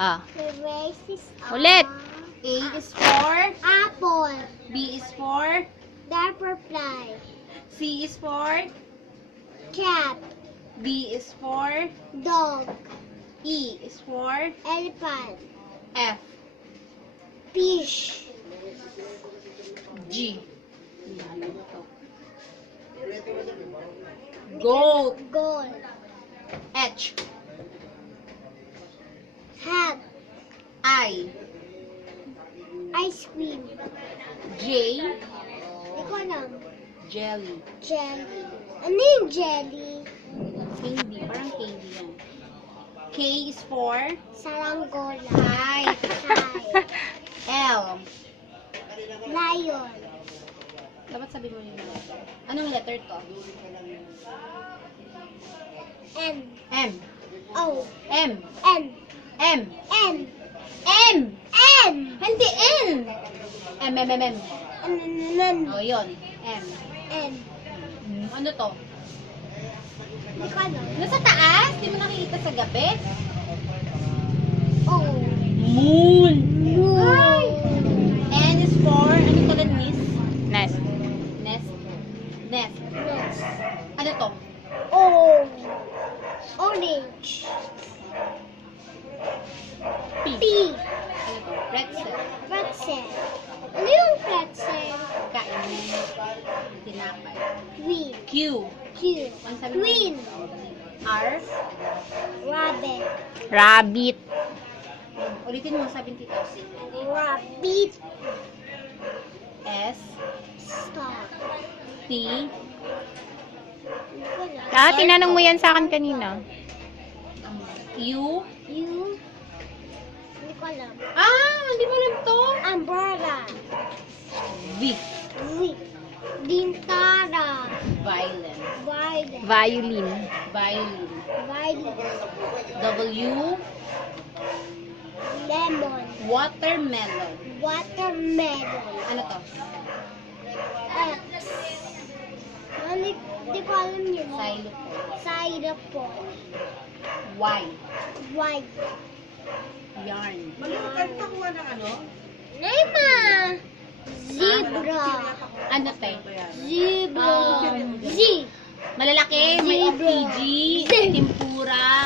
Ah. The race is on. Ulit. A is for, Apple. B is for, Butterfly. C is for, Cat. D is for, Dog. E is for, Elephant. F, Fish. G. Goat. Gold. H, Hat. I, Ice cream. J, Hindi ko alam. jelly. Jelly. Ano yung jelly? Candy, parang candy yan. K is for, Saranggola. hi. Hi. L. Lion. Dapat sabi mo yung letter. Anong letter to? N. M. O. M. N. M. N. M. N. Hindi N. M, M, M, M. N. O, yun. M. N. Ano to? Hindi ko alam. Nasa taas? Di mo nakikita sa gabi? O. Moon. Moon. N is for, ano to lang, Miss? Nest. Nest. Nest. Yes. Ano to? O. Orange. P. P. Ano to? Pretzel. Pretzel. Ano yung pretzel? Kain mo. Tinapay. Queen. Q. Q. Ano sabi mo? Queen. R. Rabbit. Rabbit. Ulitin mo, sabihin tito. Rabbit. S. Star. T. Hindi ko alam. Ah, tinanong mo yan sa akin kanina. U. U. Hindi ko alam. Ah, hindi mo alam to. Umbrella. V. V. Dintara. Violin. Violet. Violin. Violin. Violet. W. Lemon. Watermelon. Watermelon. Ano to? X. Hindi ko alam yun. Xylophone. Xylophone. Y. White. Yarn. Nema. Zebra. Ano te? Zebra. Z. Malalaki, may Zebra. OPG, tempura,